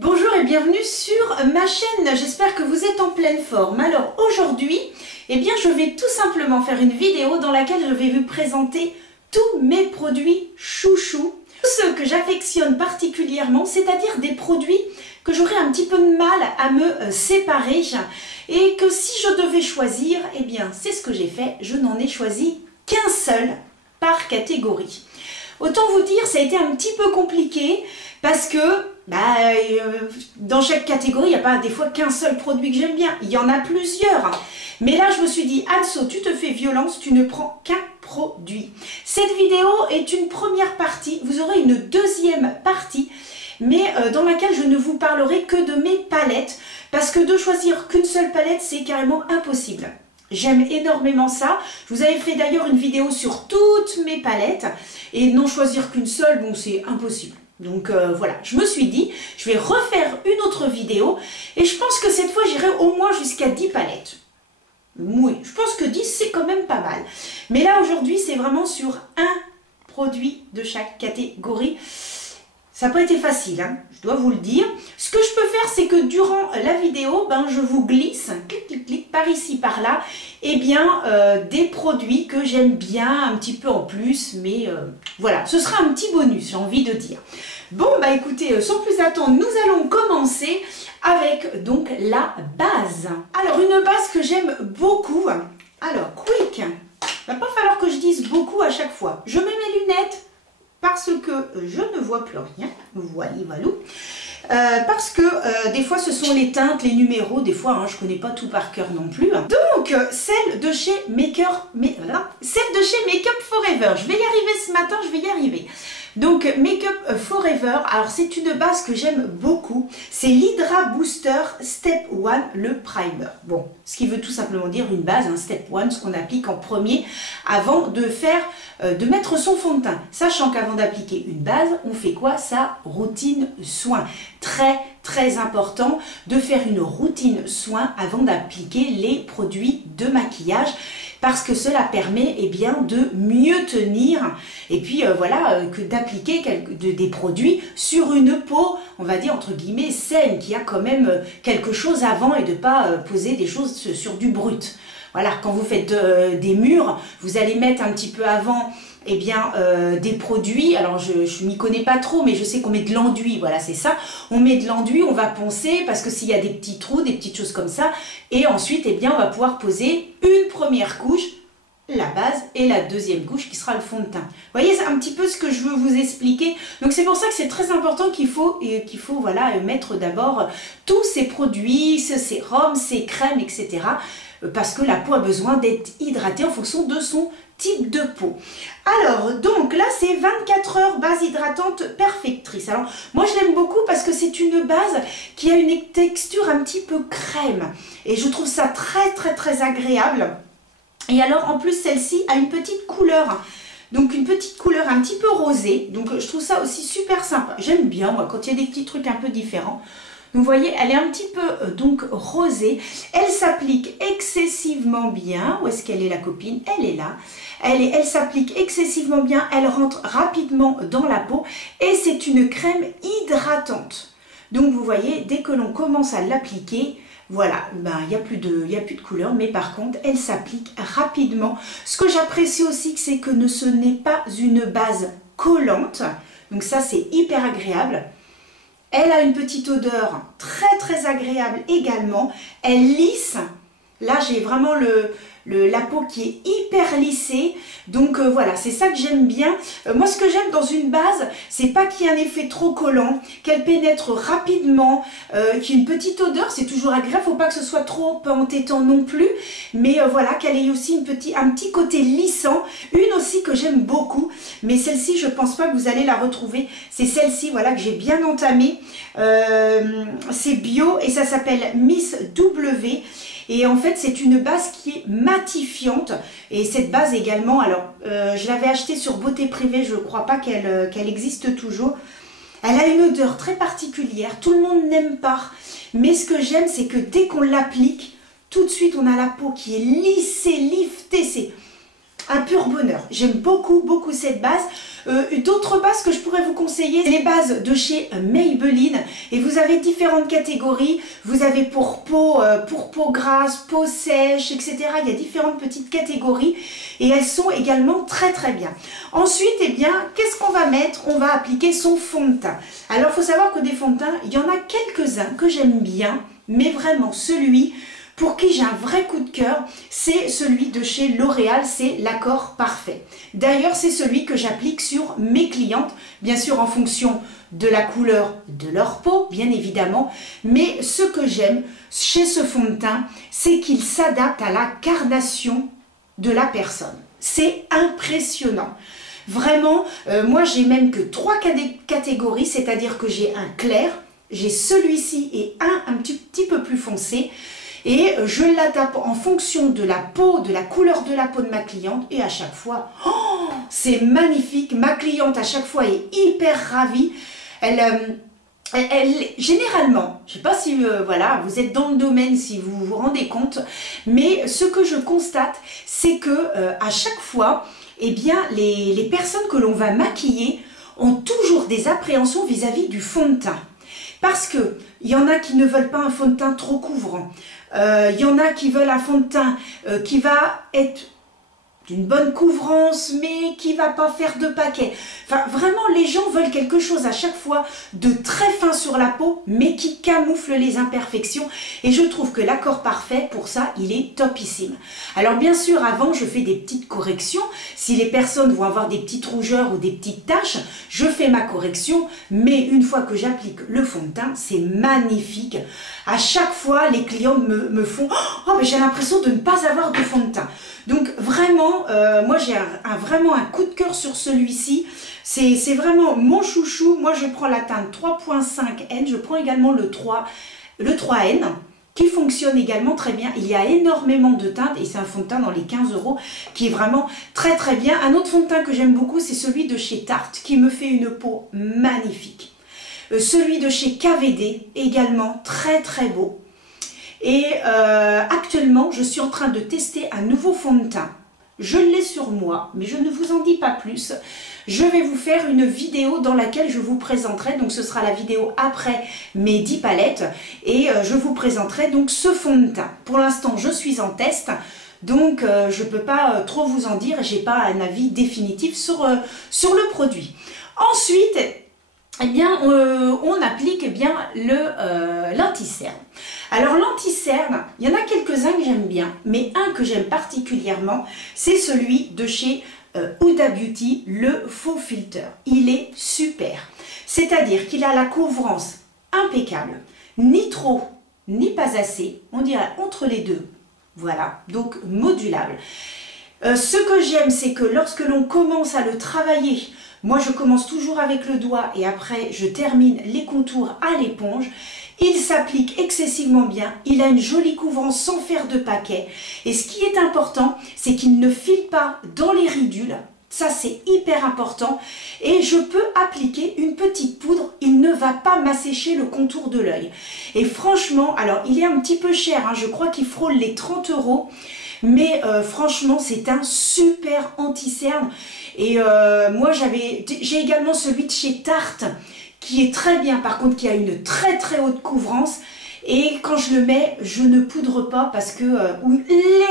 Bonjour et bienvenue sur ma chaîne, j'espère que vous êtes en pleine forme. Alors aujourd'hui, je vais tout simplement faire une vidéo dans laquelle je vais vous présenter tous mes produits chouchous, ceux que j'affectionne particulièrement, c'est-à-dire des produits que j'aurais un petit peu de mal à me séparer et que si je devais choisir, c'est ce que j'ai fait, je n'en ai choisi qu'un seul par catégorie. Autant vous dire, ça a été un petit peu compliqué parce que dans chaque catégorie, il n'y a pas des fois qu'un seul produit que j'aime bien, il y en a plusieurs. Mais là, je me suis dit, Anso, tu te fais violence, tu ne prends qu'un produit. Cette vidéo est une première partie, vous aurez une deuxième partie, mais dans laquelle je ne vous parlerai que de mes palettes, parce que de choisir qu'une seule palette, c'est carrément impossible. J'aime énormément ça. Je vous avais fait d'ailleurs une vidéo sur toutes mes palettes, et n'en choisir qu'une seule, bon, c'est impossible. Donc voilà, je me suis dit, je vais refaire une autre vidéo et je pense que cette fois, j'irai au moins jusqu'à 10 palettes. Oui, je pense que 10, c'est quand même pas mal. Mais là, aujourd'hui, c'est vraiment sur un produit de chaque catégorie. Ça n'a pas été facile, hein, je dois vous le dire. Ce que je peux faire, c'est que durant la vidéo, je vous glisse, clic, clic, clic, par ici, par là, des produits que j'aime bien, un petit peu en plus, mais voilà, ce sera un petit bonus, j'ai envie de dire. Bon, écoutez, sans plus attendre, nous allons commencer avec donc la base. Alors, une base que j'aime beaucoup. Alors, quick, il va pas falloir que je dise beaucoup à chaque fois. Je mets mes lunettes parce que je ne vois plus rien, voilà, parce que des fois ce sont les teintes, les numéros, des fois je ne connais pas tout par cœur non plus. Donc celle de chez Make Up Forever, je vais y arriver ce matin, je vais y arriver. Donc Make Up Forever, alors c'est une base que j'aime beaucoup, c'est l'Hydra Booster Step 1, le primer. Bon, ce qui veut tout simplement dire une base, un Step 1, ce qu'on applique en premier avant de mettre son fond de teint. Sachant qu'avant d'appliquer une base, on fait quoi? Sa routine soin. Très très important de faire une routine soin avant d'appliquer les produits de maquillage, parce que cela permet de mieux tenir et puis que d'appliquer des produits sur une peau, on va dire entre guillemets saine, qui a quand même quelque chose avant et de pas poser des choses sur du brut. Voilà, quand vous faites des murs, vous allez mettre un petit peu avant des produits. Alors je m'y connais pas trop, mais je sais qu'on met de l'enduit, voilà, c'est ça. On met de l'enduit, on va poncer parce que s'il y a des petits trous, des petites choses comme ça, et ensuite on va pouvoir poser une première couche, la base, et la deuxième couche qui sera le fond de teint. Vous voyez, c'est un petit peu ce que je veux vous expliquer. Donc c'est pour ça que c'est très important qu'il faut mettre d'abord tous ces produits, ce sérum, ces crèmes, etc. Parce que la peau a besoin d'être hydratée en fonction de son type de peau. Alors, donc là, c'est 24 heures base hydratante perfectrice. Alors, moi, je l'aime beaucoup parce que c'est une base qui a une texture un petit peu crème. Et je trouve ça très, très, très agréable. Et alors, en plus, celle-ci a une petite couleur. Donc, une petite couleur un petit peu rosée. Donc, je trouve ça aussi super sympa. J'aime bien, moi, quand il y a des petits trucs un peu différents. Donc, vous voyez, elle est un petit peu rosée. Elle s'applique excessivement bien. Où est-ce qu'elle est, la copine? Elle est là. Elle s'applique excessivement bien. Elle rentre rapidement dans la peau. Et c'est une crème hydratante. Donc, vous voyez, dès que l'on commence à l'appliquer, voilà, il n'y a plus de couleur. Mais par contre, elle s'applique rapidement. Ce que j'apprécie aussi, c'est que ce n'est pas une base collante. Donc, ça, c'est hyper agréable. Elle a une petite odeur très très agréable également. Elle lisse. Là, j'ai vraiment la peau qui est hyper lissée. Donc voilà, c'est ça que j'aime bien. Moi, ce que j'aime dans une base, c'est pas qu'il y ait un effet trop collant, qu'elle pénètre rapidement, qu'il y ait une petite odeur, c'est toujours agréable. Faut pas que ce soit trop entêtant non plus. Mais voilà, qu'elle ait aussi un petit côté lissant. Une aussi que j'aime beaucoup, mais celle-ci, je pense pas que vous allez la retrouver. C'est celle-ci, voilà, que j'ai bien entamée. C'est bio et ça s'appelle Miss W. Et en fait, c'est une base qui est matifiante. Et cette base également, alors, je l'avais achetée sur Beauté Privée, je ne crois pas qu'elle existe toujours. Elle a une odeur très particulière, tout le monde n'aime pas. Mais ce que j'aime, c'est que dès qu'on l'applique, tout de suite, on a la peau qui est lissée, liftée. un pur bonheur. J'aime beaucoup, beaucoup cette base. D'autres bases que je pourrais vous conseiller, les bases de chez Maybelline. Et vous avez différentes catégories. Vous avez pour peau grasse, peau sèche, etc. Il y a différentes petites catégories. Et elles sont également très très bien. Ensuite, eh bien, qu'est-ce qu'on va mettre? On va appliquer son fond de teint. Alors, il faut savoir que des fonds de teint, il y en a quelques-uns que j'aime bien. Mais vraiment, celui pour qui j'ai un vrai coup de cœur, c'est celui de chez L'Oréal, c'est l'Accord Parfait. D'ailleurs, c'est celui que j'applique sur mes clientes, bien sûr en fonction de la couleur de leur peau, bien évidemment. Mais ce que j'aime chez ce fond de teint, c'est qu'il s'adapte à la carnation de la personne. C'est impressionnant. Vraiment, moi j'ai même que 3 catégories, c'est-à-dire que j'ai un clair, j'ai celui-ci et un petit peu plus foncé. Et je l'adapte en fonction de la peau, de la couleur de la peau de ma cliente. Et à chaque fois, oh, c'est magnifique. Ma cliente à chaque fois est hyper ravie. Généralement, je ne sais pas si voilà, vous êtes dans le domaine, si vous vous rendez compte, mais ce que je constate, c'est que à chaque fois, eh bien, les personnes que l'on va maquiller ont toujours des appréhensions vis-à-vis du fond de teint. Parce que il y en a qui ne veulent pas un fond de teint trop couvrant. Il y en a qui veulent un fond de teint qui va être d'une bonne couvrance, mais qui va pas faire de paquet. Enfin, vraiment, les gens veulent quelque chose à chaque fois de très fin sur la peau, mais qui camoufle les imperfections. Et je trouve que l'Accord Parfait, pour ça, il est topissime. Alors, bien sûr, avant, je fais des petites corrections. Si les personnes vont avoir des petites rougeurs ou des petites taches, je fais ma correction. Mais une fois que j'applique le fond de teint, c'est magnifique. À chaque fois, les clients me font « Oh, mais j'ai l'impression de ne pas avoir de fond de teint ». Donc vraiment, moi j'ai vraiment un coup de cœur sur celui-ci. C'est vraiment mon chouchou. Moi je prends la teinte 3.5N, je prends également le 3N qui fonctionne également très bien. Il y a énormément de teintes et c'est un fond de teint dans les 15 € qui est vraiment très très bien. Un autre fond de teint que j'aime beaucoup, c'est celui de chez Tarte qui me fait une peau magnifique. Celui de chez KVD également très très beau. Et actuellement, je suis en train de tester un nouveau fond de teint. Je l'ai sur moi, mais je ne vous en dis pas plus. Je vais vous faire une vidéo dans laquelle je vous présenterai, donc ce sera la vidéo après mes 10 palettes, et je vous présenterai donc ce fond de teint. Pour l'instant, je suis en test, donc je ne peux pas trop vous en dire, je n'ai pas un avis définitif sur le produit. Ensuite, eh bien, on applique eh bien, l'anti-cerne. Alors l'anti-cerne, il y en a quelques-uns que j'aime bien, mais un que j'aime particulièrement, c'est celui de chez Huda Beauty, le faux filter. Il est super. C'est-à-dire qu'il a la couvrance impeccable, ni trop, ni pas assez, on dirait entre les deux. Voilà, donc modulable. Ce que j'aime, c'est que lorsque l'on commence à le travailler, moi je commence toujours avec le doigt et après je termine les contours à l'éponge. Il s'applique excessivement bien, il a une jolie couvrance sans faire de paquet. Et ce qui est important, c'est qu'il ne file pas dans les ridules. Ça, c'est hyper important. Et je peux appliquer une petite poudre, il ne va pas m'assécher le contour de l'œil. Et franchement, alors il est un petit peu cher, hein, je crois qu'il frôle les 30 €. Mais franchement, c'est un super anti-cerne. Et moi, j'ai également celui de chez Tarte, qui est très bien, par contre, qui a une très très haute couvrance. Et quand je le mets, je ne poudre pas parce que, ou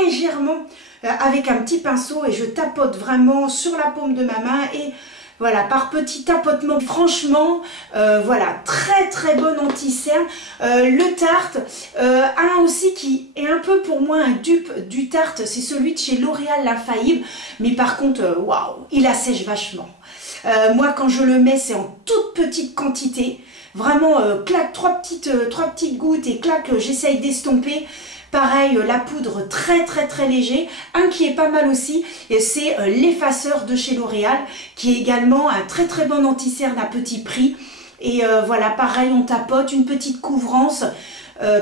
légèrement, avec un petit pinceau, et je tapote vraiment sur la paume de ma main. Et voilà, par petit tapotement, franchement, voilà, très très bon anti-cerne. Le Tarte, un aussi qui est un peu pour moi un dupe du Tarte, c'est celui de chez L'Oréal L'Infaillible. Mais par contre, waouh, il assèche vachement. Moi, quand je le mets, c'est en toute petite quantité. Vraiment, clac, trois petites gouttes et clac, j'essaye d'estomper. Pareil, la poudre très très très léger. Un qui est pas mal aussi, c'est l'effaceur de chez L'Oréal, qui est également un très très bon anti-cerne à petit prix. Et voilà, pareil, on tapote, une petite couvrance.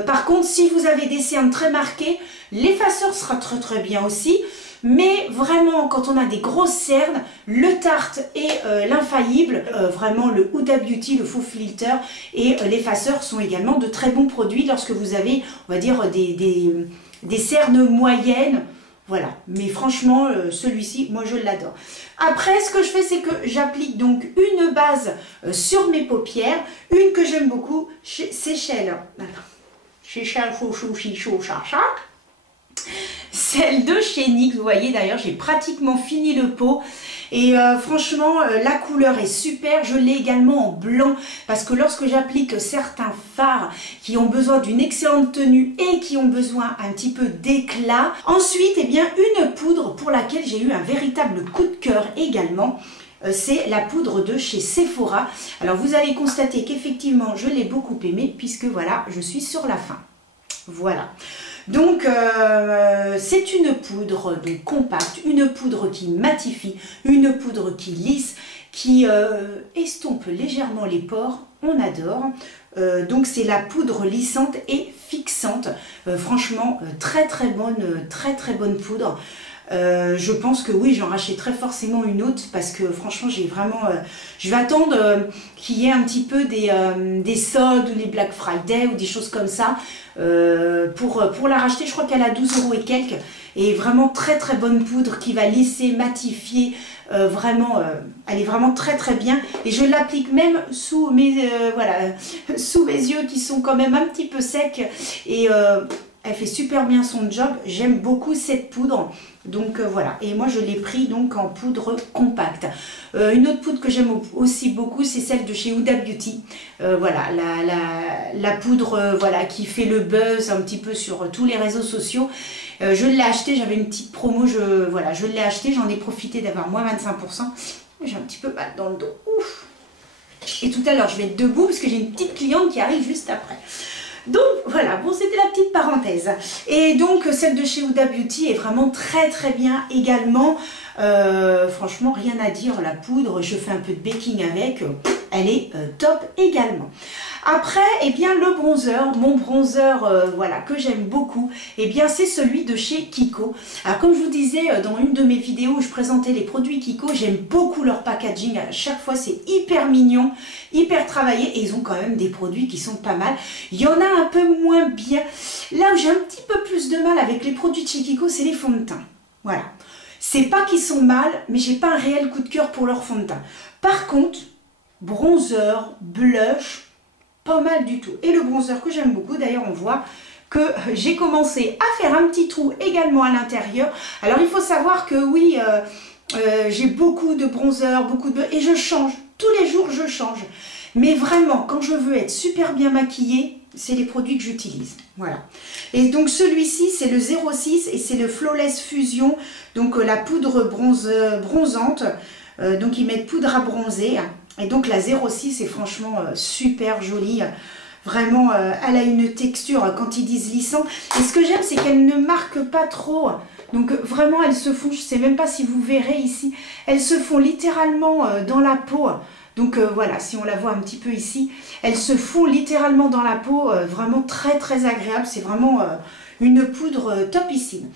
Par contre, si vous avez des cernes très marquées, l'effaceur sera très très bien aussi. Mais vraiment, quand on a des grosses cernes, le Tarte et l'Infaillible, vraiment le Huda Beauty, le faux filter et l'effaceur sont également de très bons produits lorsque vous avez, on va dire, des cernes moyennes. Voilà, mais franchement, celui-ci, moi je l'adore. Après, ce que je fais, c'est que j'applique donc une base sur mes paupières. Une que j'aime beaucoup, c'est Shell. Celle de chez NYX, vous voyez d'ailleurs, j'ai pratiquement fini le pot. Et franchement, la couleur est super. Je l'ai également en blanc parce que lorsque j'applique certains fards qui ont besoin d'une excellente tenue et qui ont besoin un petit peu d'éclat. Ensuite, eh bien, une poudre pour laquelle j'ai eu un véritable coup de cœur également. C'est la poudre de chez Sephora. Alors, vous allez constater qu'effectivement, je l'ai beaucoup aimée puisque voilà, je suis sur la fin. Voilà. Donc, c'est une poudre donc, compacte, une poudre qui matifie, une poudre qui lisse, qui estompe légèrement les pores. On adore. Donc, c'est la poudre lissante et fixante. Franchement, très bonne poudre. Je pense que oui, j'en rachèterai forcément une autre parce que franchement, j'ai vraiment... je vais attendre qu'il y ait un petit peu des soldes ou les Black Friday ou des choses comme ça pour la racheter. Je crois qu'elle a 12 € et quelques. Et vraiment très bonne poudre qui va lisser, matifier. Vraiment, elle est vraiment très bien. Et je l'applique même sous mes, sous mes yeux qui sont quand même un petit peu secs. Et... elle fait super bien son job, j'aime beaucoup cette poudre, donc voilà, et moi je l'ai pris donc en poudre compacte. Une autre poudre que j'aime aussi beaucoup, c'est celle de chez Huda Beauty, voilà, la poudre voilà, qui fait le buzz un petit peu sur tous les réseaux sociaux. Je l'ai acheté, j'avais une petite promo, voilà, je l'ai acheté, j'en ai profité d'avoir moins 25%, j'ai un petit peu mal dans le dos, ouf. Et tout à l'heure je vais être debout parce que j'ai une petite cliente qui arrive juste après. Donc voilà, bon c'était la petite parenthèse. Et donc celle de chez Huda Beauty est vraiment très bien également. Franchement rien à dire, la poudre, je fais un peu de baking avec, elle est top également. Après, eh bien le bronzer, mon bronzer voilà, que j'aime beaucoup, eh bien c'est celui de chez Kiko. Alors comme je vous disais dans une de mes vidéos où je présentais les produits Kiko, j'aime beaucoup leur packaging, à chaque fois c'est hyper mignon, hyper travaillé et ils ont quand même des produits qui sont pas mal. Il y en a un peu moins bien. Là où j'ai un petit peu plus de mal avec les produits de chez Kiko, c'est les fonds de teint. Voilà. C'est pas qu'ils sont mal, mais j'ai pas un réel coup de cœur pour leur fond de teint. Par contre, bronzer, blush, pas mal du tout. Et le bronzer que j'aime beaucoup, d'ailleurs on voit que j'ai commencé à faire un petit trou également à l'intérieur. Alors il faut savoir que oui, j'ai beaucoup de bronzer, et je change. Tous les jours je change. Mais vraiment, quand je veux être super bien maquillée, c'est les produits que j'utilise. Voilà. Et donc celui-ci, c'est le 06 et c'est le Flawless Fusion. Donc la poudre bronzante. Donc ils mettent poudre à bronzer. Et donc la 06 est franchement super jolie. Vraiment, elle a une texture, quand ils disent lissant. Et ce que j'aime, c'est qu'elle ne marque pas trop. Donc vraiment, elles se font, je ne sais même pas si vous verrez ici, elles se font littéralement dans la peau. Donc voilà, si on la voit un petit peu ici, elles se font littéralement dans la peau, vraiment très agréable. C'est vraiment une poudre topissime.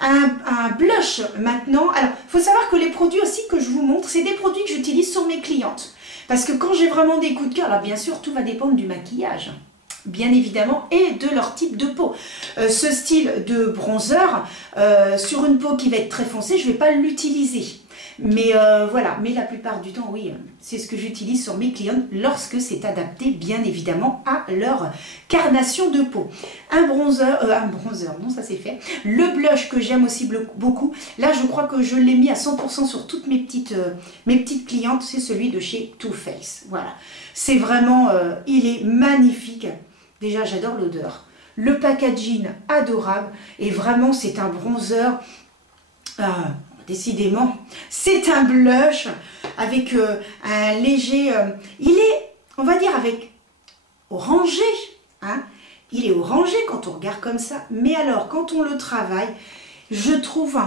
Un blush maintenant. Alors, il faut savoir que les produits aussi que je vous montre, c'est des produits que j'utilise sur mes clientes. Parce que quand j'ai vraiment des coups de cœur, alors bien sûr, tout va dépendre du maquillage, bien évidemment, et de leur type de peau. Ce style de bronzer, sur une peau qui va être très foncée, je ne vais pas l'utiliser. Mais voilà, mais la plupart du temps, oui, c'est ce que j'utilise sur mes clientes lorsque c'est adapté, bien évidemment, à leur carnation de peau. Un bronzer, non, ça c'est fait. Le blush que j'aime aussi beaucoup, là je crois que je l'ai mis à 100% sur toutes mes petites clientes, c'est celui de chez Too Faced. Voilà, c'est vraiment, il est magnifique. Déjà, j'adore l'odeur. Le packaging, adorable. Et vraiment, c'est un bronzer... décidément, c'est un blush avec un léger... il est, on va dire, avec orangé. Hein, il est orangé quand on regarde comme ça. Mais alors, quand on le travaille, je trouve,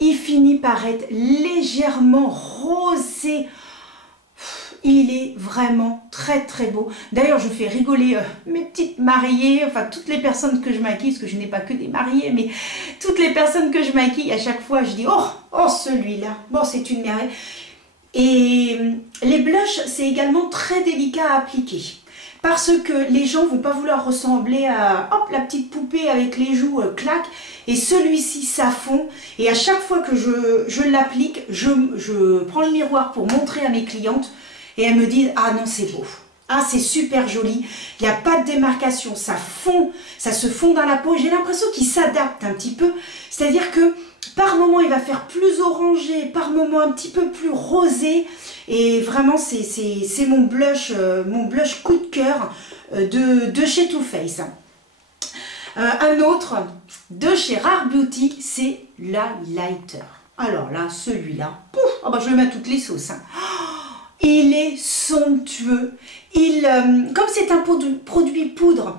il finit par être légèrement rosé. Il est vraiment très beau. D'ailleurs, je fais rigoler mes petites mariées, enfin toutes les personnes que je maquille, parce que je n'ai pas que des mariées, mais toutes les personnes que je maquille, à chaque fois, je dis « Oh, celui-là, bon, c'est une merveille ». Et les blushs, c'est également très délicat à appliquer. parce que les gens vont pas vouloir ressembler à hop, la petite poupée avec les joues clac, et celui-ci ça fond, et à chaque fois que je l'applique, je prends le miroir pour montrer à mes clientes, et elles me disent ah non c'est beau. Ah, c'est super joli, il n'y a pas de démarcation, ça fond, ça se fond dans la peau. J'ai l'impression qu'il s'adapte un petit peu, c'est-à-dire que par moment il va faire plus orangé, par moment un petit peu plus rosé. Et vraiment c'est mon blush coup de cœur de chez Too Faced. Un autre de chez Rare Beauty, c'est l'highlighter. Alors là, celui-là, oh bah je le mets à toutes les sauces. Hein. Il est somptueux. Comme c'est un produit poudre,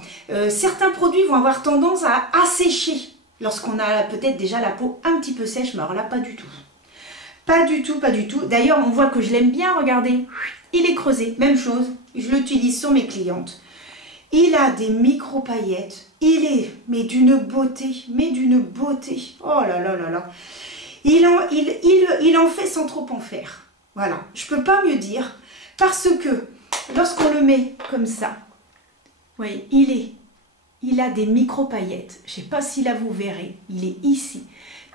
certains produits vont avoir tendance à assécher lorsqu'on a peut-être déjà la peau un petit peu sèche, mais alors là, pas du tout. Pas du tout, pas du tout. D'ailleurs, on voit que je l'aime bien, regardez. Il est creusé, même chose. Je l'utilise sur mes clientes. Il a des micro-paillettes. Il est, mais d'une beauté, Oh là là là là. Il en fait sans trop en faire. Voilà, je peux pas mieux dire, parce que lorsqu'on le met comme ça, vous voyez, il a des micro-paillettes. Je ne sais pas si là vous verrez, il est ici.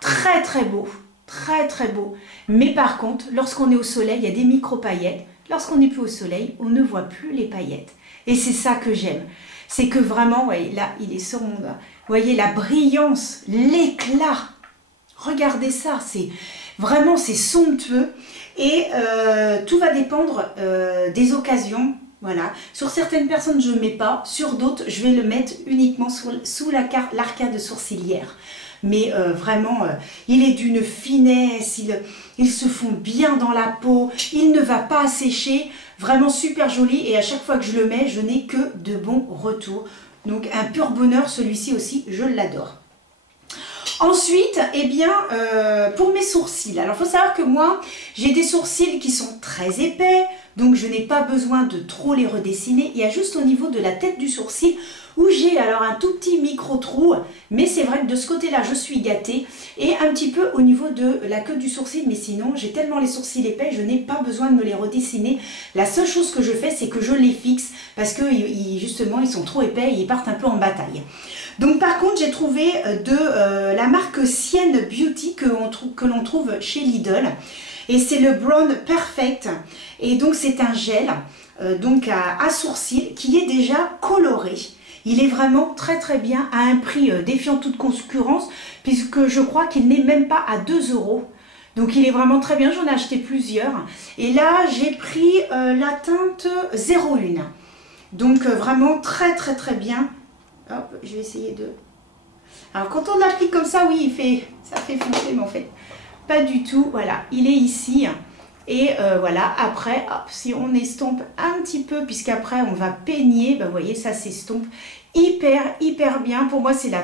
Très très beau, très très beau. Mais par contre, lorsqu'on est au soleil, il y a des micro-paillettes. Lorsqu'on n'est plus au soleil, on ne voit plus les paillettes. Et c'est ça que j'aime. C'est que vraiment, vous voyez, là, il est sur mon doigt. Vous voyez la brillance, l'éclat. Regardez ça, c'est somptueux. Et tout va dépendre des occasions. Voilà. Sur certaines personnes, je ne mets pas. Sur d'autres, je vais le mettre uniquement sous l'arcade sourcilière. Mais vraiment, il est d'une finesse, il se fond bien dans la peau, il ne va pas assécher. Vraiment super joli. Et à chaque fois que je le mets, je n'ai que de bons retours. Donc un pur bonheur, celui-ci aussi, je l'adore. Ensuite, eh bien, pour mes sourcils, alors il faut savoir que moi, j'ai des sourcils qui sont très épais, donc je n'ai pas besoin de trop les redessiner. Il y a juste au niveau de la tête du sourcil où j'ai alors un tout petit micro-trou, mais c'est vrai que de ce côté-là, je suis gâtée, et un petit peu au niveau de la queue du sourcil, mais sinon, j'ai tellement les sourcils épais, je n'ai pas besoin de me les redessiner. La seule chose que je fais, c'est que je les fixe, parce que justement, ils sont trop épais et ils partent un peu en bataille. Donc par contre, j'ai trouvé de la marque Sienne Beauty que l'on trouve chez Lidl. Et c'est le Brown Perfect. Et donc c'est un gel donc à sourcils qui est déjà coloré. Il est vraiment très très bien à un prix défiant toute concurrence, puisque je crois qu'il n'est même pas à 2 €. Donc il est vraiment très bien, j'en ai acheté plusieurs. Et là j'ai pris la teinte 01. Donc vraiment très très très bien. Hop, je vais essayer de... Alors quand on l'applique comme ça, oui, ça fait foncer, mais en fait, pas du tout. Voilà, il est ici. Et voilà, après, hop, si on estompe un petit peu, puisqu'après on va peigner, bah, vous voyez, ça s'estompe hyper bien. Pour moi, c'est la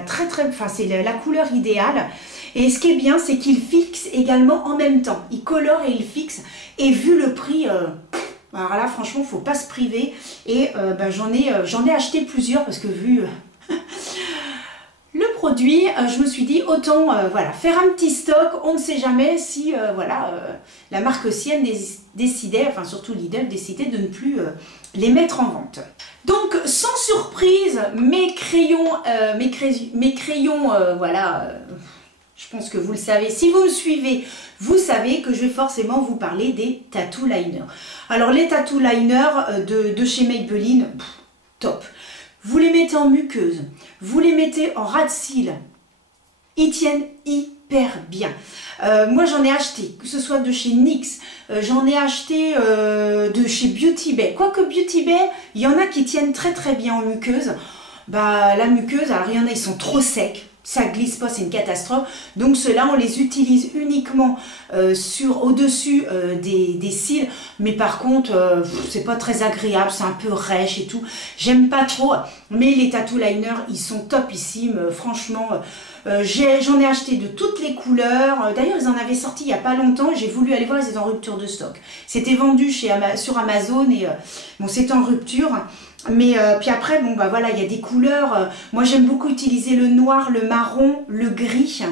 couleur idéale. Et ce qui est bien, c'est qu'il fixe également en même temps. Il colore et il fixe. Et vu le prix... alors là, franchement, il ne faut pas se priver. Et bah, j'en ai acheté plusieurs parce que vu le produit, je me suis dit autant voilà, faire un petit stock. On ne sait jamais si la marque Sienne décidait, enfin surtout Lidl, décidait de ne plus les mettre en vente. Donc sans surprise, mes crayons, voilà, je pense que vous le savez. Si vous me suivez, vous savez que je vais forcément vous parler des tattoo liners. Alors les tattoo liners de chez Maybelline, top. Vous les mettez en muqueuse, vous les mettez en ras de cils, ils tiennent hyper bien. Moi j'en ai acheté, que ce soit de chez NYX, j'en ai acheté de chez Beauty Bay. Quoique Beauty Bay, il y en a qui tiennent très très bien en muqueuse. Bah la muqueuse, alors il y en a, ils sont trop secs. Ça glisse pas, c'est une catastrophe. Donc ceux-là, on les utilise uniquement au-dessus des cils. Mais par contre, c'est pas très agréable, c'est un peu rêche et tout. J'aime pas trop. Mais les tattoo liners, ils sont topissimes. Franchement, j'en ai acheté de toutes les couleurs. D'ailleurs, ils en avaient sorti il y a pas longtemps. J'ai voulu aller voir, ils étaient en rupture de stock. C'était vendu sur Amazon et bon, c'est en rupture. Mais puis après, bon bah voilà, il y a des couleurs. Moi j'aime beaucoup utiliser le noir, le marron, le gris.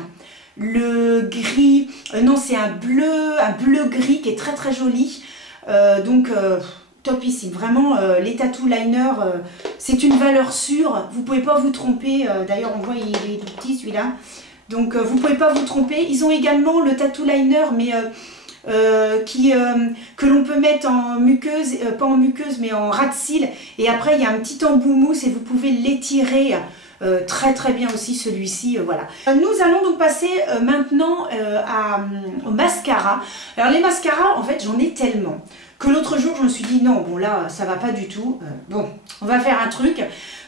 Le gris, non c'est un bleu gris qui est très très joli. Donc topissime. Vraiment, les tattoo liners, c'est une valeur sûre. Vous ne pouvez pas vous tromper. D'ailleurs, on voit, il est tout petit celui-là. Donc, vous ne pouvez pas vous tromper. Ils ont également le tattoo liner, mais que l'on peut mettre en muqueuse, pas en muqueuse, mais en ras de cils. Et après, il y a un petit embout mousse et vous pouvez l'étirer. Très très bien aussi celui-ci, voilà. Nous allons donc passer maintenant au mascara. Alors les mascaras, en fait, j'en ai tellement que l'autre jour, je me suis dit non, bon là, ça va pas du tout. Bon, on va faire un truc.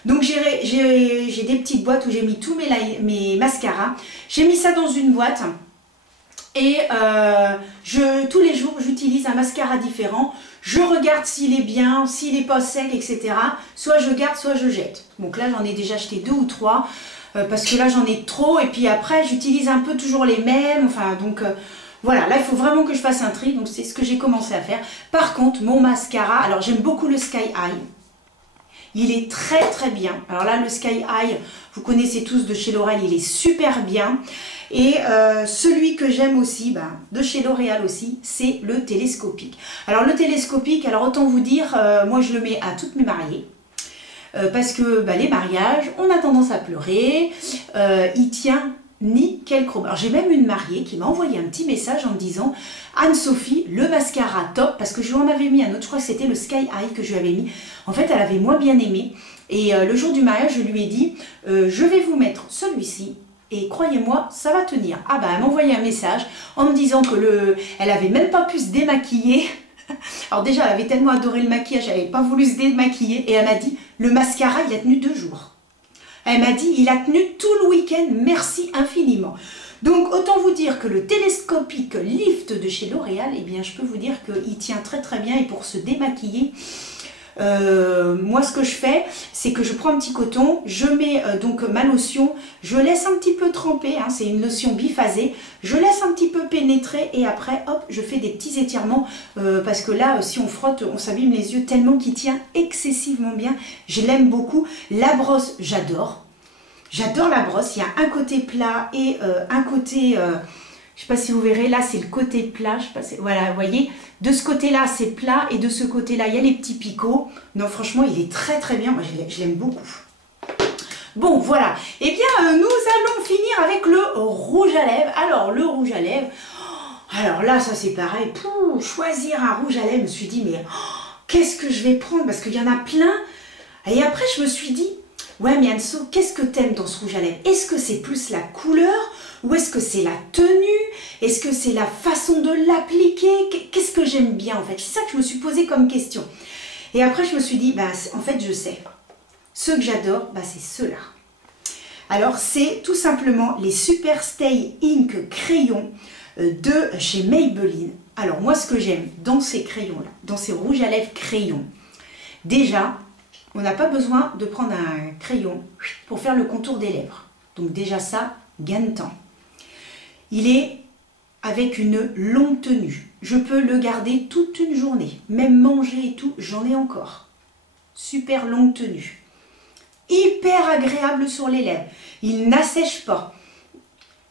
Donc j'ai des petites boîtes où j'ai mis tous mes mascaras. J'ai mis ça dans une boîte. Et tous les jours, j'utilise un mascara différent. Je regarde s'il est bien, s'il n'est pas sec, etc. Soit je garde, soit je jette. Donc là, j'en ai déjà acheté 2 ou 3. Parce que là, j'en ai trop. Et puis après, j'utilise un peu toujours les mêmes. Enfin, donc voilà. Là, il faut vraiment que je fasse un tri. Donc c'est ce que j'ai commencé à faire. Par contre, mon mascara, alors j'aime beaucoup le Sky High. Il est très très bien. Alors là, le Sky High, vous connaissez tous de chez L'Oréal, il est super bien. Et celui que j'aime aussi, de chez L'Oréal aussi, c'est le télescopique. Alors le télescopique, alors autant vous dire, moi je le mets à toutes mes mariées. Parce que les mariages, on a tendance à pleurer. Il tient nickel chrome. Alors j'ai même une mariée qui m'a envoyé un petit message en me disant Anne-Sophie, le mascara top, parce que je lui en avais mis un autre, je crois que c'était le Sky High que je lui avais mis. En fait, elle avait moins bien aimé. Et le jour du mariage, je lui ai dit je vais vous mettre celui-ci. Et croyez-moi, ça va tenir. Ah bah, elle m'a envoyé un message en me disant que elle avait même pas pu se démaquiller. Alors déjà, elle avait tellement adoré le maquillage, elle n'avait pas voulu se démaquiller. Et elle m'a dit, le mascara, il a tenu 2 jours. Elle m'a dit, il a tenu tout le week-end, merci infiniment. Donc, autant vous dire que le télescopique Lift de chez L'Oréal, eh bien, je peux vous dire qu'il tient très très bien. Et pour se démaquiller, moi ce que je fais, c'est que je prends un petit coton, je mets donc ma lotion, je laisse un petit peu tremper, hein, c'est une lotion biphasée, je laisse un petit peu pénétrer et après hop, je fais des petits étirements parce que là si on frotte, on s'abîme les yeux tellement qu'il tient excessivement bien. Je l'aime beaucoup. La brosse, j'adore la brosse. Il y a un côté plat et un côté je ne sais pas si vous verrez, là c'est le côté plat, je sais pas si, voilà, vous voyez, de ce côté-là c'est plat et de ce côté-là il y a les petits picots. Non, franchement, il est très très bien, moi je l'aime beaucoup. Bon, voilà, et bien nous allons finir avec le rouge à lèvres. Alors, le rouge à lèvres, alors là, ça c'est pareil, pour choisir un rouge à lèvres, je me suis dit, mais qu'est-ce que je vais prendre? Parce qu'il y en a plein. Et après, je me suis dit, ouais, mais Anso, qu'est-ce que t'aimes dans ce rouge à lèvres? Est-ce que c'est plus la couleur ou est-ce que c'est la tenue? Est-ce que c'est la façon de l'appliquer? Qu'est-ce que j'aime bien en fait? C'est ça que je me suis posé comme question. Et après, je me suis dit, en fait, je sais. Ceux que j'adore, c'est ceux-là. Alors, c'est tout simplement les Super Stay Ink crayons de chez Maybelline. Alors, moi, ce que j'aime dans ces crayons-là, dans ces rouges à lèvres crayons, déjà, on n'a pas besoin de prendre un crayon pour faire le contour des lèvres. Donc déjà ça, gagne de temps. Il est avec une longue tenue. Je peux le garder toute une journée. Même manger et tout, j'en ai encore. Super longue tenue. Hyper agréable sur les lèvres. Il n'assèche pas.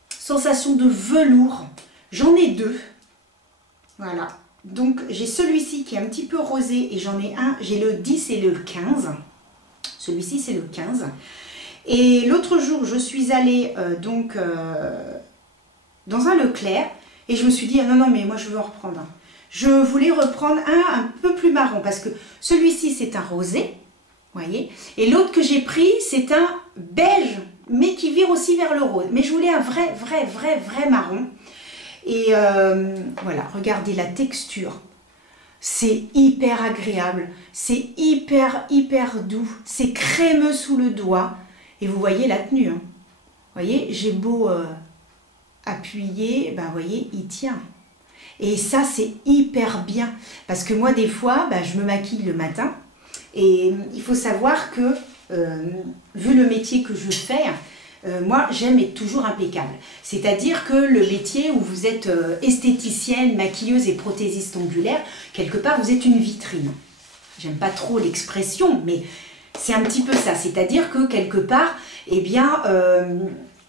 Sensation de velours. J'en ai 2. Voilà. Donc j'ai celui-ci qui est un petit peu rosé et j'en ai un, j'ai le 10 et le 15. Celui-ci c'est le 15. Et l'autre jour je suis allée dans un Leclerc et je me suis dit, ah non mais moi je veux en reprendre un. Je voulais reprendre un peu plus marron parce que celui-ci c'est un rosé, voyez. Et l'autre que j'ai pris c'est un beige mais qui vire aussi vers le rose. Mais je voulais un vrai marron. Et voilà, regardez la texture, c'est hyper agréable, c'est hyper doux, c'est crémeux sous le doigt. Et vous voyez la tenue, hein. Vous voyez, j'ai beau appuyer, vous voyez, il tient. Et ça, c'est hyper bien, parce que moi, des fois, je me maquille le matin, et il faut savoir que, vu le métier que je fais, moi, j'aime être toujours impeccable. C'est-à-dire que le métier où vous êtes esthéticienne, maquilleuse et prothésiste ongulaire, quelque part, vous êtes une vitrine. J'aime pas trop l'expression, mais c'est un petit peu ça. C'est-à-dire que quelque part, eh bien,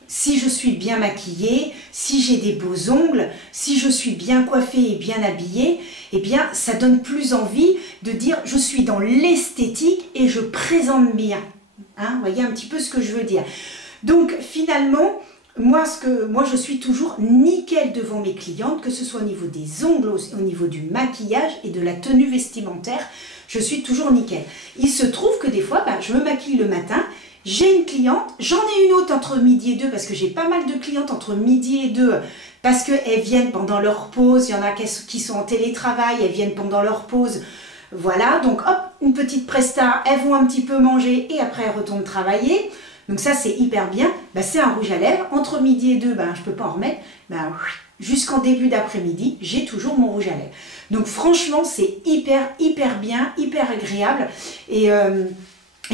si je suis bien maquillée, si j'ai des beaux ongles, si je suis bien coiffée et bien habillée, eh bien ça donne plus envie de dire je suis dans l'esthétique et je présente bien. Hein, vous voyez un petit peu ce que je veux dire. Donc finalement, moi je suis toujours nickel devant mes clientes, que ce soit au niveau des ongles, au niveau du maquillage et de la tenue vestimentaire, je suis toujours nickel. Il se trouve que des fois, je me maquille le matin, j'ai une cliente, j'en ai une autre entre midi et 2 parce que j'ai pas mal de clientes entre midi et 2 parce qu'elles viennent pendant leur pause, il y en a qui sont en télétravail, elles viennent pendant leur pause. Voilà, donc hop, une petite presta, elles vont un petit peu manger et après elles retournent travailler. Donc ça c'est hyper bien, c'est un rouge à lèvres, entre midi et 2, je ne peux pas en remettre, jusqu'en début d'après-midi, j'ai toujours mon rouge à lèvres. Donc franchement c'est hyper bien, hyper agréable et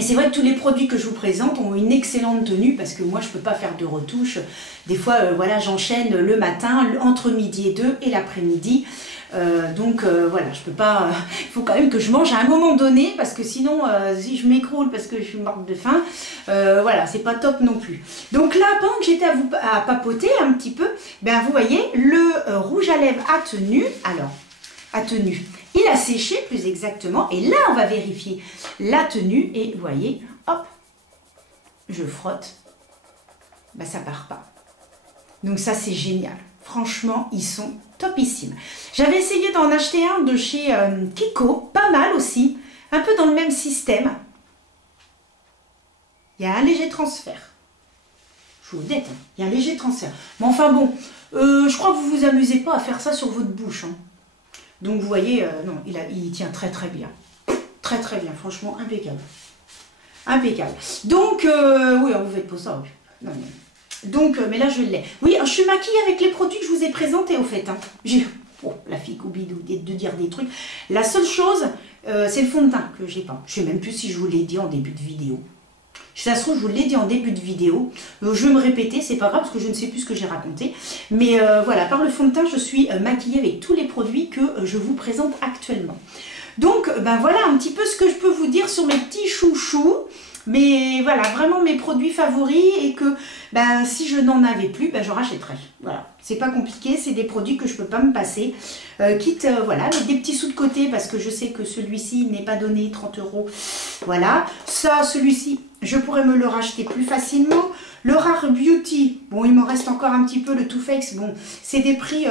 c'est vrai que tous les produits que je vous présente ont une excellente tenue parce que moi je ne peux pas faire de retouches. Des fois voilà, j'enchaîne le matin, entre midi et 2 et l'après-midi. Voilà, je peux pas, il faut quand même que je mange à un moment donné parce que sinon si je m'écroule parce que je suis morte de faim, voilà, c'est pas top non plus. Donc là, pendant que j'étais à papoter un petit peu, vous voyez, le rouge à lèvres a tenu, il a séché plus exactement et là on va vérifier la tenue et vous voyez, hop, je frotte, ça part pas. Donc ça c'est génial. Franchement, ils sont topissimes. J'avais essayé d'en acheter un de chez Kiko, pas mal aussi, un peu dans le même système. Il y a un léger transfert. Je suis honnête, il y a un léger transfert. Mais enfin bon, je crois que vous vous amusez pas à faire ça sur votre bouche. Hein. Donc vous voyez, non, il tient très bien. Très bien, franchement, impeccable. Impeccable. Donc, oui, vous faites pas ça. Oui. Non, mais... Donc, mais là je l'ai. Oui, je suis maquillée avec les produits que je vous ai présentés au fait. Hein. J'ai, la fille coubidou de dire des trucs. La seule chose, c'est le fond de teint que j'ai pas. Je sais même plus si je vous l'ai dit en début de vidéo. Si ça se trouve, je vous l'ai dit en début de vidéo. Je vais me répéter, c'est pas grave parce que je ne sais plus ce que j'ai raconté. Mais voilà, par le fond de teint, je suis maquillée avec tous les produits que je vous présente actuellement. Donc, voilà un petit peu ce que je peux vous dire sur mes petits chouchous. Mais voilà, vraiment mes produits favoris et que si je n'en avais plus, je rachèterais. Voilà, c'est pas compliqué, c'est des produits que je peux pas me passer. Quitte, voilà, avec des petits sous de côté parce que je sais que celui-ci n'est pas donné 30 €. Voilà, ça, celui-ci, je pourrais me le racheter plus facilement. Le Rare Beauty, bon, il m'en reste encore un petit peu, le Too Faced, bon, c'est des prix,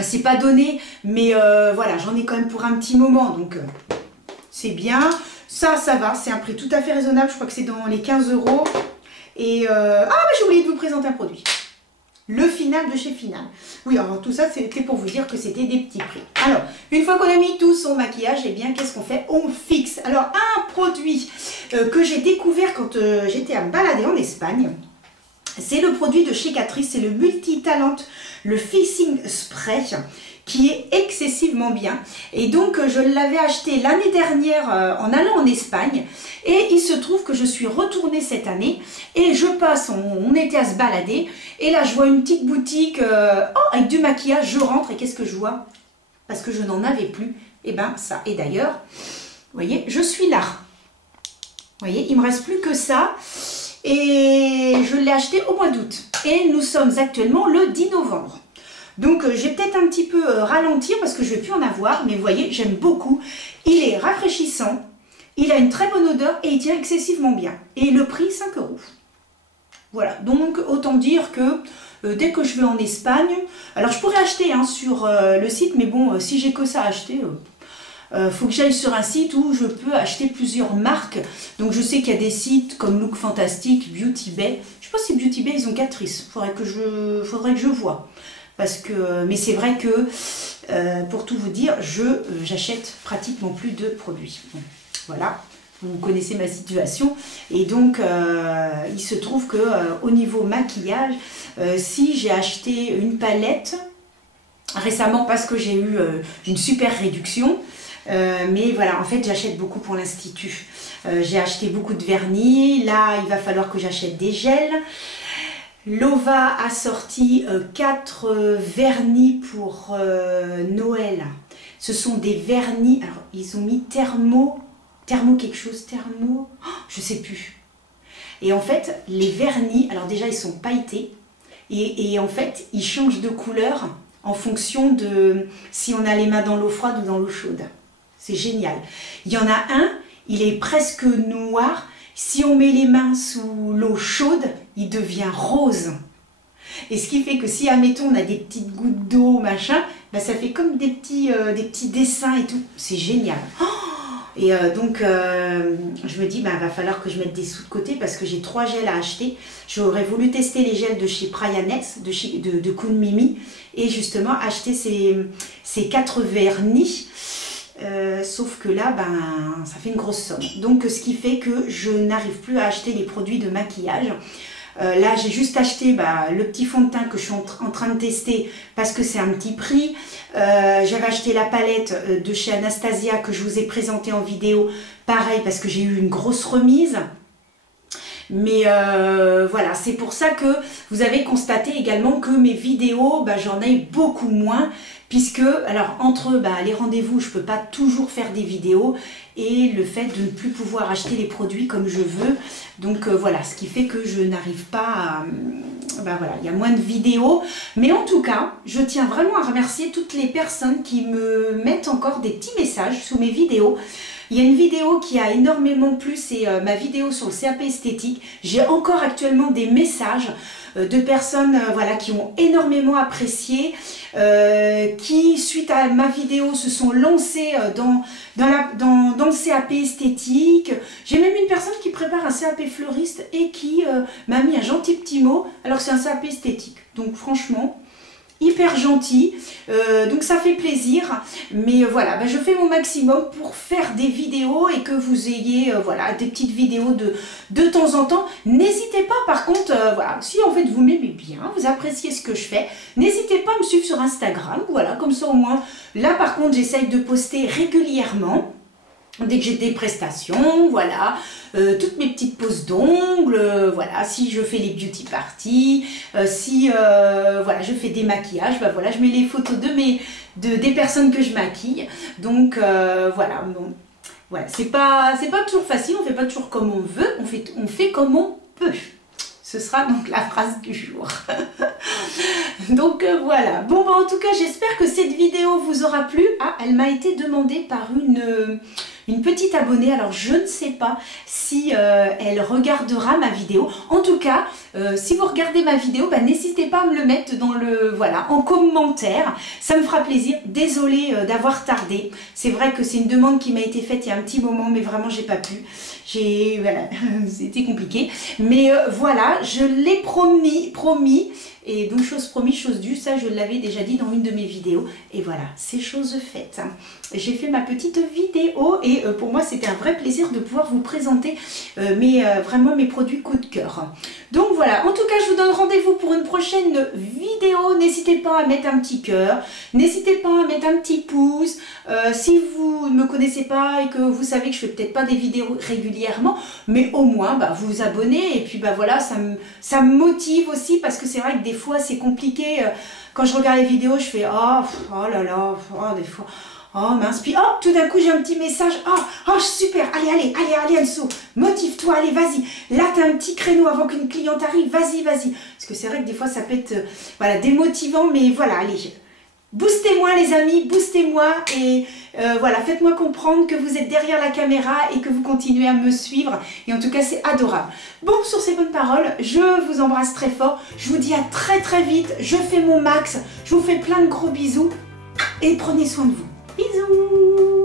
c'est pas donné, mais voilà, j'en ai quand même pour un petit moment, donc c'est bien. Ça va, c'est un prix tout à fait raisonnable, je crois que c'est dans les 15 €. Et j'ai oublié de vous présenter un produit. Le Final de chez Final. Oui, alors tout ça, c'était pour vous dire que c'était des petits prix. Alors, une fois qu'on a mis tout son maquillage, eh bien, qu'est-ce qu'on fait? On fixe. Alors, un produit que j'ai découvert quand j'étais à me balader en Espagne, c'est le produit de chez Catrice, c'est le Multitalent, le Fixing Spray, qui est excessivement bien. Et donc, je l'avais acheté l'année dernière en allant en Espagne. Et il se trouve que je suis retournée cette année. Et je passe, on était à se balader. Et là, je vois une petite boutique avec du maquillage. Je rentre et qu'est-ce que je vois? Parce que je n'en avais plus. Et ça. Et d'ailleurs, vous voyez, je suis là. Vous voyez, il ne me reste plus que ça. Et je l'ai acheté au mois d'août. Et nous sommes actuellement le 10 novembre. Donc, je vais peut-être un petit peu ralentir parce que je ne vais plus en avoir. Mais vous voyez, j'aime beaucoup. Il est rafraîchissant. Il a une très bonne odeur et il tient excessivement bien. Et le prix, 5 €. Voilà. Donc, autant dire que dès que je vais en Espagne... Alors, je pourrais acheter sur le site. Mais bon, si j'ai que ça à acheter... faut que j'aille sur un site où je peux acheter plusieurs marques. Donc, je sais qu'il y a des sites comme Look Fantastic, Beauty Bay. Je ne sais pas si Beauty Bay, ils ont Catrice. Faudrait que je vois. Parce que, mais c'est vrai que, pour tout vous dire, j'achète pratiquement plus de produits. Bon, voilà, vous connaissez ma situation. Et donc, il se trouve que au niveau maquillage, si j'ai acheté une palette récemment parce que j'ai eu une super réduction, mais voilà, en fait, j'achète beaucoup pour l'Institut. J'ai acheté beaucoup de vernis. Là, il va falloir que j'achète des gels. Lova a sorti 4 vernis pour Noël. Ce sont des vernis, alors ils ont mis thermo quelque chose, je sais plus. Et en fait, les vernis, alors déjà ils sont pailletés et en fait ils changent de couleur en fonction de si on a les mains dans l'eau froide ou dans l'eau chaude. C'est génial. Il y en a un, il est presque noir. Si on met les mains sous l'eau chaude, il devient rose. Et ce qui fait que si, admettons, on a des petites gouttes d'eau, machin, bah, ça fait comme des petits dessins et tout. C'est génial. Oh, et donc, je me dis, bah, va falloir que je mette des sous de côté parce que j'ai 3 gels à acheter. J'aurais voulu tester les gels de chez Pryanex, de Kunmimi, et justement acheter ces 4 vernis. Sauf que là, ben, ça fait une grosse somme. Donc, ce qui fait que je n'arrive plus à acheter les produits de maquillage. Là, j'ai juste acheté le petit fond de teint que je suis en train de tester parce que c'est un petit prix. J'avais acheté la palette de chez Anastasia que je vous ai présentée en vidéo. Pareil, parce que j'ai eu une grosse remise. Mais voilà, c'est pour ça que vous avez constaté également que mes vidéos, j'en ai beaucoup moins. Puisque, alors entre les rendez-vous, je ne peux pas toujours faire des vidéos et le fait de ne plus pouvoir acheter les produits comme je veux. Donc voilà, ce qui fait que je n'arrive pas à... voilà, il y a moins de vidéos. Mais en tout cas, je tiens vraiment à remercier toutes les personnes qui me mettent encore des petits messages sous mes vidéos. Il y a une vidéo qui a énormément plu, c'est ma vidéo sur le CAP esthétique. J'ai encore actuellement des messages de personnes voilà, qui ont énormément apprécié, qui suite à ma vidéo se sont lancées dans le CAP esthétique. J'ai même une personne qui prépare un CAP fleuriste et qui m'a mis un gentil petit mot alors que c'est un CAP esthétique. Donc franchement... hyper gentil, donc ça fait plaisir, mais voilà, je fais mon maximum pour faire des vidéos et que vous ayez voilà, des petites vidéos de temps en temps. N'hésitez pas par contre, voilà, si en fait vous m'aimez bien, vous appréciez ce que je fais, n'hésitez pas à me suivre sur Instagram, voilà, comme ça au moins, là par contre j'essaye de poster régulièrement. Dès que j'ai des prestations, voilà, toutes mes petites poses d'ongles, voilà, si je fais les beauty parties, si voilà, je fais des maquillages, voilà, je mets les photos des personnes que je maquille. Donc voilà, bon, voilà, c'est pas toujours facile, on fait pas toujours comme on veut, on fait comme on peut. Ce sera donc la phrase du jour. Donc voilà. Bon, en tout cas, j'espère que cette vidéo vous aura plu. Ah, elle m'a été demandée par une petite abonnée. Alors, je ne sais pas si elle regardera ma vidéo. En tout cas, si vous regardez ma vidéo, n'hésitez pas à me le mettre en commentaire. Ça me fera plaisir. Désolée d'avoir tardé. C'est vrai que c'est une demande qui m'a été faite il y a un petit moment, mais vraiment, j'ai pas pu. Voilà, c'était compliqué. Mais voilà, je l'ai promis. Et donc, chose promise, chose due, ça je l'avais déjà dit dans une de mes vidéos. Et voilà, c'est chose faite. J'ai fait ma petite vidéo et pour moi, c'était un vrai plaisir de pouvoir vous présenter vraiment mes produits coup de cœur. Donc voilà, en tout cas, je vous donne rendez-vous pour une prochaine vidéo. N'hésitez pas à mettre un petit cœur, n'hésitez pas à mettre un petit pouce. Si vous ne me connaissez pas et que vous savez que je fais peut-être pas des vidéos régulièrement, mais au moins, vous vous abonnez et puis voilà, ça me motive aussi parce que c'est vrai que des fois, c'est compliqué. Quand je regarde les vidéos, je fais oh là là, des fois... oh mince, puis hop, tout d'un coup j'ai un petit message, oh super, allez Anso, motive-toi, allez vas-y, là t'as un petit créneau avant qu'une cliente arrive, vas-y, parce que c'est vrai que des fois ça peut être voilà, démotivant, mais voilà, allez, boostez-moi les amis, boostez-moi et voilà, faites-moi comprendre que vous êtes derrière la caméra et que vous continuez à me suivre et en tout cas c'est adorable. Bon, sur ces bonnes paroles, je vous embrasse très fort, je vous dis à très vite, je fais mon max, je vous fais plein de gros bisous et prenez soin de vous. Bisous!